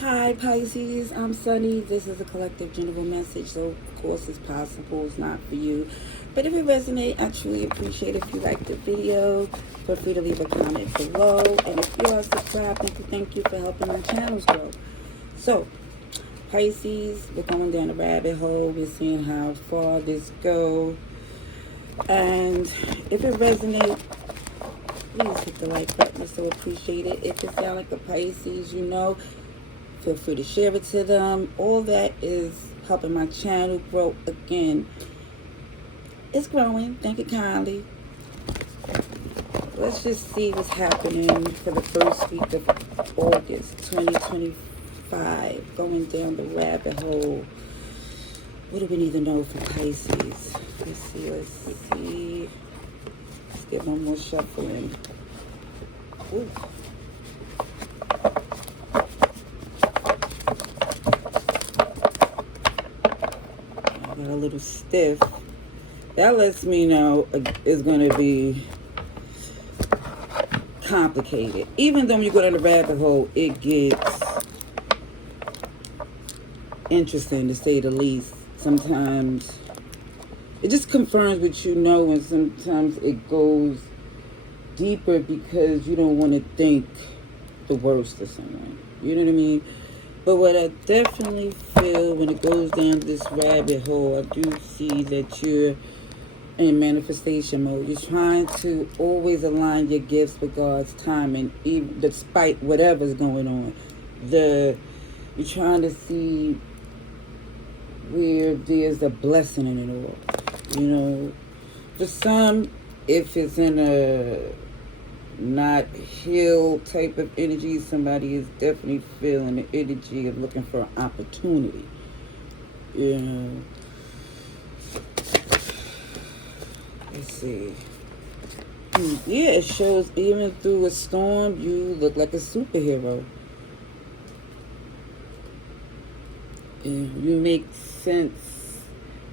Hi Pisces, I'm Sunny. This is a collective general message, so of course it's possible it's not for you. But if it resonates, I truly appreciate if you like the video. Feel free to leave a comment below. And if you are subscribed, thank you for helping my channels grow. So, Pisces, we're going down a rabbit hole. We're seeing how far this go. And if it resonates, please hit the like button. I so appreciate it. If it sounds like a Pisces, feel free to share it to them. All that is helping my channel grow again. It's growing. Thank you kindly. Let's just see what's happening for the first week of August 2025. Going down the rabbit hole. What do we need to know for Pisces? Let's see. Let's get one more shuffling. Ooh. I got a little stiff. That lets me know it's going to be complicated. Even though when you go down the rabbit hole, it gets interesting to say the least. Sometimes it just confirms what you know, and sometimes it goes deeper because you don't want to think the worst of someone. You know what I mean? But what I definitely feel when it goes down this rabbit hole, I do see that you're in manifestation mode. You're trying to always align your gifts with God's timing, even despite whatever's going on. You're trying to see where there's a blessing in it all. For some, if it's in a not healed type of energy, somebody is definitely feeling the energy of looking for an opportunity. Let's see. Yeah, it shows even through a storm, you look like a superhero. You make sense.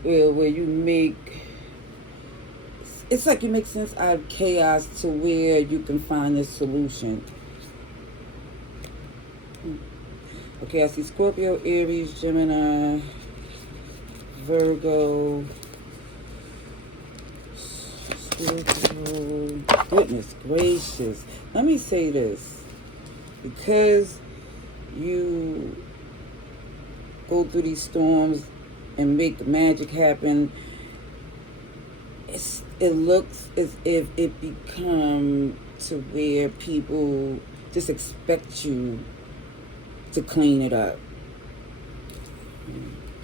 Where you make... It's like you make sense out of chaos to where you can find a solution. Okay, I see Scorpio, Aries, Gemini, Virgo. Scorpio. Goodness gracious. Let me say this. Because you go through these storms and make the magic happen, it looks as if it become to where people just expect you to clean it up.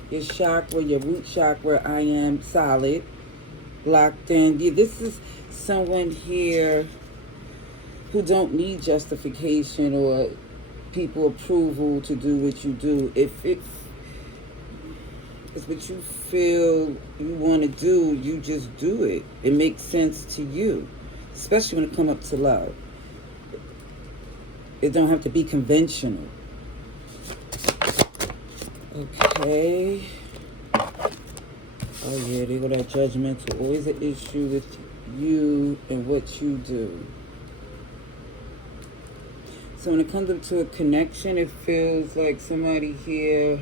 Your chakra, your root chakra, I am solid, locked in. This is someone here who don't need justification or people approval to do what you do. If it's what you feel you want to do, you just do it. It makes sense to you, especially when it comes up to love. It don't have to be conventional. Okay. Oh yeah, they go that judgmental. Always an issue with you and what you do. So when it comes up to a connection, it feels like somebody here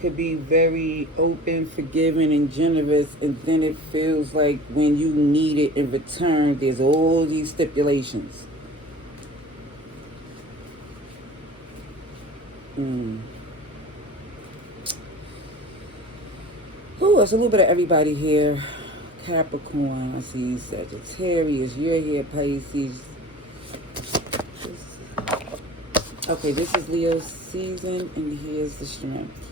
could be very open, forgiving, and generous, and then it feels like when you need it in return, there's all these stipulations. Oh, there's a little bit of everybody here. Capricorn, I see Sagittarius, you're here, Pisces. Okay, this is Leo's season, and here's the strength.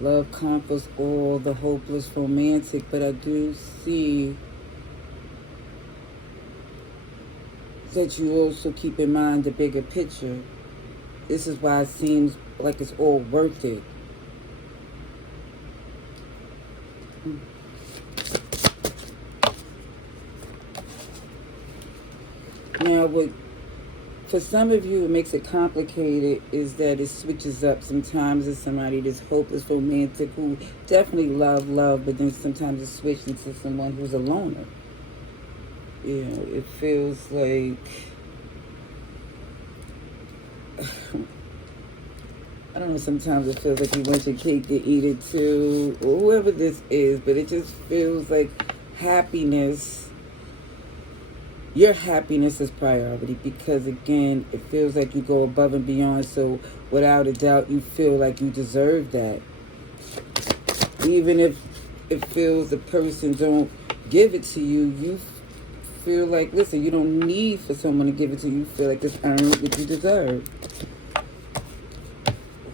Love conquers all, the hopeless romantic, but I do see that you also keep in mind the bigger picture. This is why it seems like it's all worth it. Now, for some of you, it makes it complicated is that it switches up. Sometimes it's somebody that's hopeless romantic who definitely love, but then sometimes it's switched into someone who's a loner. It feels like I don't know, sometimes it feels like you want your cake to eat it too, or whoever this is, but it just feels like happiness, your happiness is priority, because again, it feels like you go above and beyond, so without a doubt, you feel like you deserve that. Even if it feels the person don't give it to you, you feel like, listen, you don't need for someone to give it to you. You feel like it's earned what you deserve.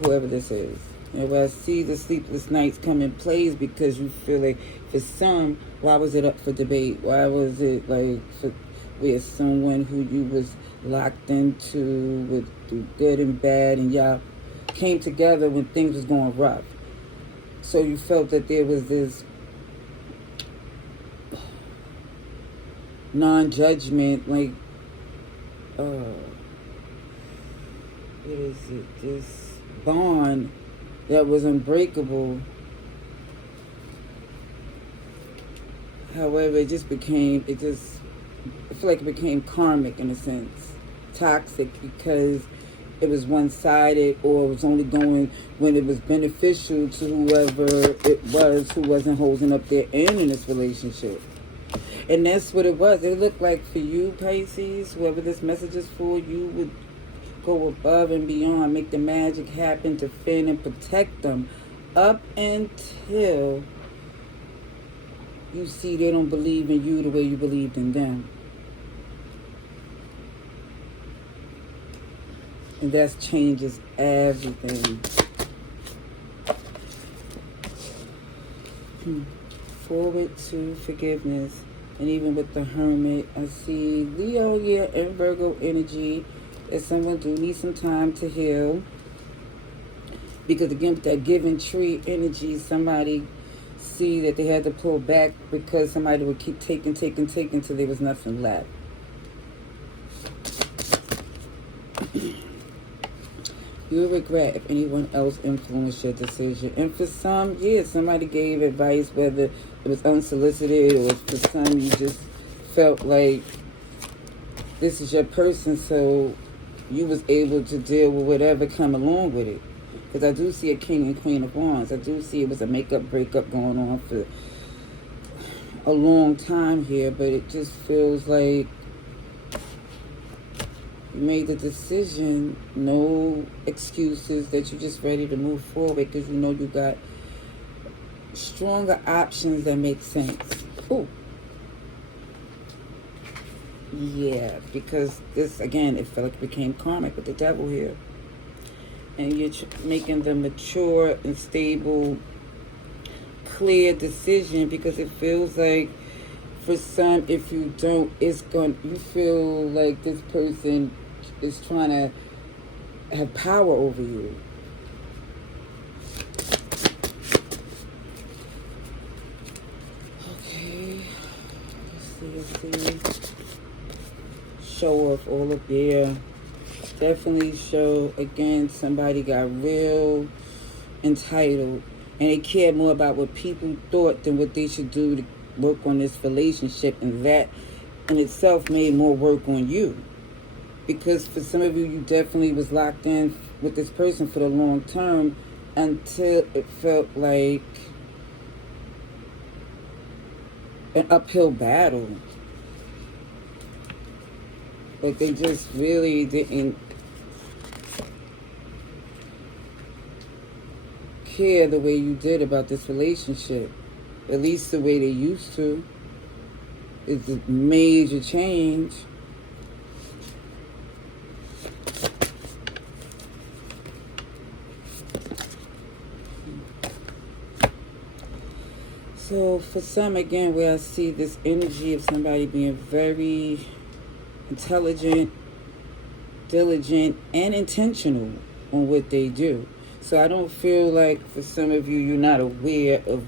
Whoever this is. And when I see the sleepless nights come in plays, because you feel like, for some, why was it up for debate? Why was it like with someone who you was locked into with through good and bad, and y'all came together when things was going rough? So you felt that there was this non-judgment, like, what is it? This bond that was unbreakable. However, I feel like it became karmic in a sense. Toxic, because it was one-sided, or it was only going when it was beneficial to whoever it was who wasn't holding up their end in this relationship. And that's what it was. It looked like for you, Pisces, whoever this message is for, you would go above and beyond, make the magic happen, to defend and protect them, up until you see they don't believe in you the way you believed in them. And that changes everything. Forward to forgiveness. And even with the Hermit, I see Leo here and Virgo energy, that someone do need some time to heal. Because again, with that giving tree energy, somebody see that they had to pull back because somebody would keep taking till there was nothing left. You'll regret if anyone else influenced your decision. And for some, yeah, somebody gave advice, whether it was unsolicited, or for some you just felt like this is your person, so you was able to deal with whatever come along with it. Because I do see a King and Queen of Wands. I do see it was a breakup going on for a long time here, but it just feels like you made the decision, no excuses, that you're just ready to move forward because you know you got stronger options that make sense. Ooh. Yeah, because this, again, it felt like it became karmic with the devil here. And you're making the mature and stable, clear decision, because it feels like for some, if you don't, you feel like this person is trying to have power over you. Okay, let's see. Show off all of their, definitely show, again, somebody got real entitled, and they care more about what people thought than what they should do to work on this relationship, and that in itself made more work on you. Because for some of you, you definitely was locked in with this person for the long term until it felt like an uphill battle. Like they just really didn't care the way you did about this relationship. At least the way they used to. It's a major change. So for some, again, where I see this energy of somebody being very intelligent, diligent, and intentional on what they do. So I don't feel like for some of you, you're not aware of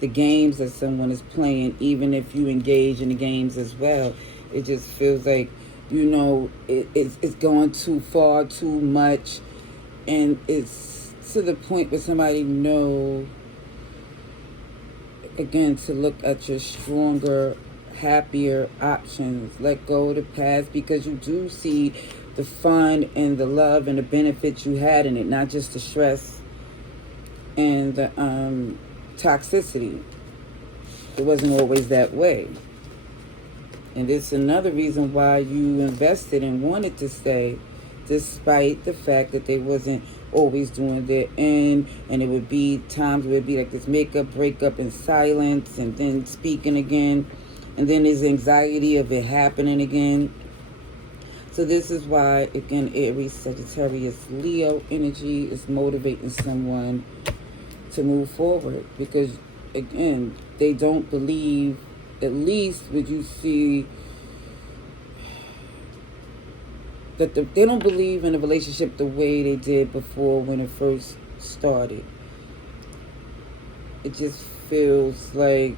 the games that someone is playing, even if you engage in the games as well. It just feels like, it's going too far, too much, and it's to the point where somebody again, to look at your stronger happier options. Let go of the past, because you do see the fun and the love and the benefits you had in it, not just the stress and the toxicity. It wasn't always that way. And it's another reason why you invested and wanted to stay, despite the fact that they wasn't always doing their end. And it would be times where it would be like this makeup, breakup, and silence, and then speaking again. And then there's anxiety of it happening again. So this is why, again, Aries, Sagittarius, Leo energy is motivating someone to move forward. Because, again, they don't believe, at least would you see, that they don't believe in a relationship the way they did before when it first started. It just feels like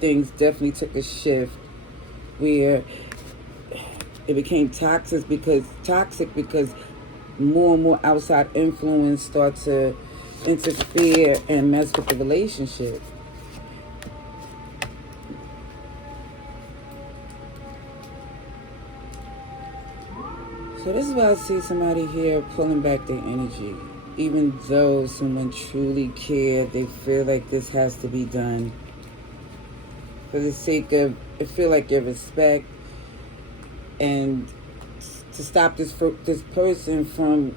things definitely took a shift where it became toxic because more and more outside influence start to interfere and mess with the relationship. So this is why I see somebody here pulling back their energy. Even though someone truly cared, they feel like this has to be done. For the sake of, I feel like your respect, and to stop this person from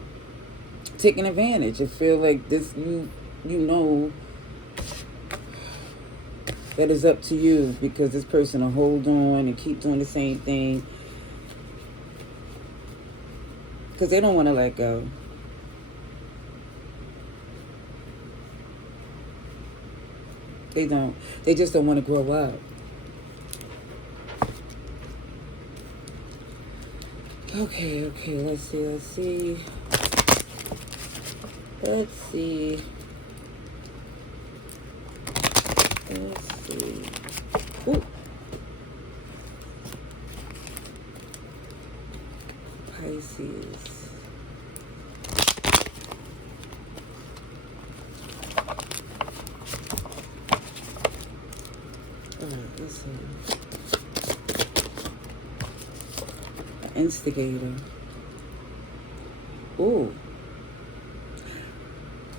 taking advantage. I feel like this, you know that is up to you, because this person will hold on and keep doing the same thing because they don't want to let go. They don't. They just don't want to grow up. Okay, let's see. Ooh. Pisces. Alright, let's see. Instigator. Ooh.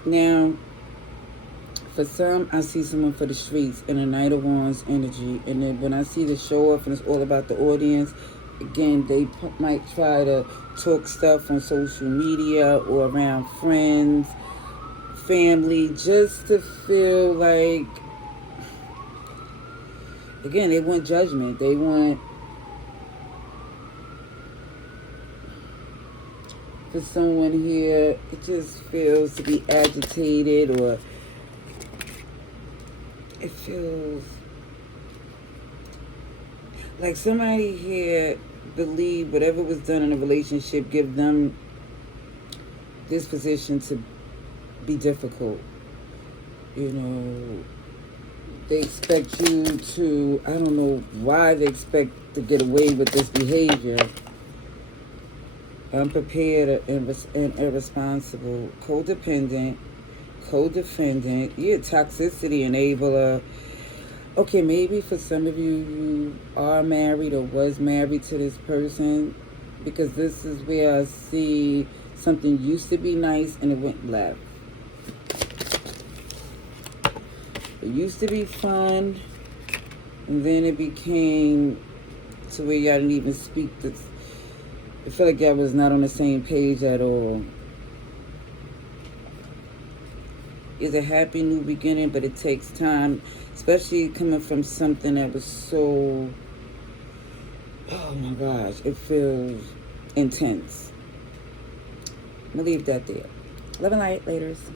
Now, for some, I see someone for the streets in a Knight of Wands energy. And then when I see the show off and it's all about the audience, again, they might try to talk stuff on social media or around friends, family, just to feel like, again, they want judgment. They want, for someone here, it just feels to be agitated, or it feels like somebody here believe whatever was done in a relationship give them this position to be difficult. You know, they expect you to, I don't know why they expect to get away with this behavior. Unprepared and irresponsible, codependent, yeah, toxicity enabler. Okay, maybe for some of you, you are married or was married to this person, because this is where I see something used to be nice and it went left. It used to be fun, and then it became to where y'all didn't even speak this. I feel like y'all was not on the same page at all. It's a happy new beginning, but it takes time, especially coming from something that was so, oh my gosh, it feels intense. I'm going to leave that there. Love and light, laters.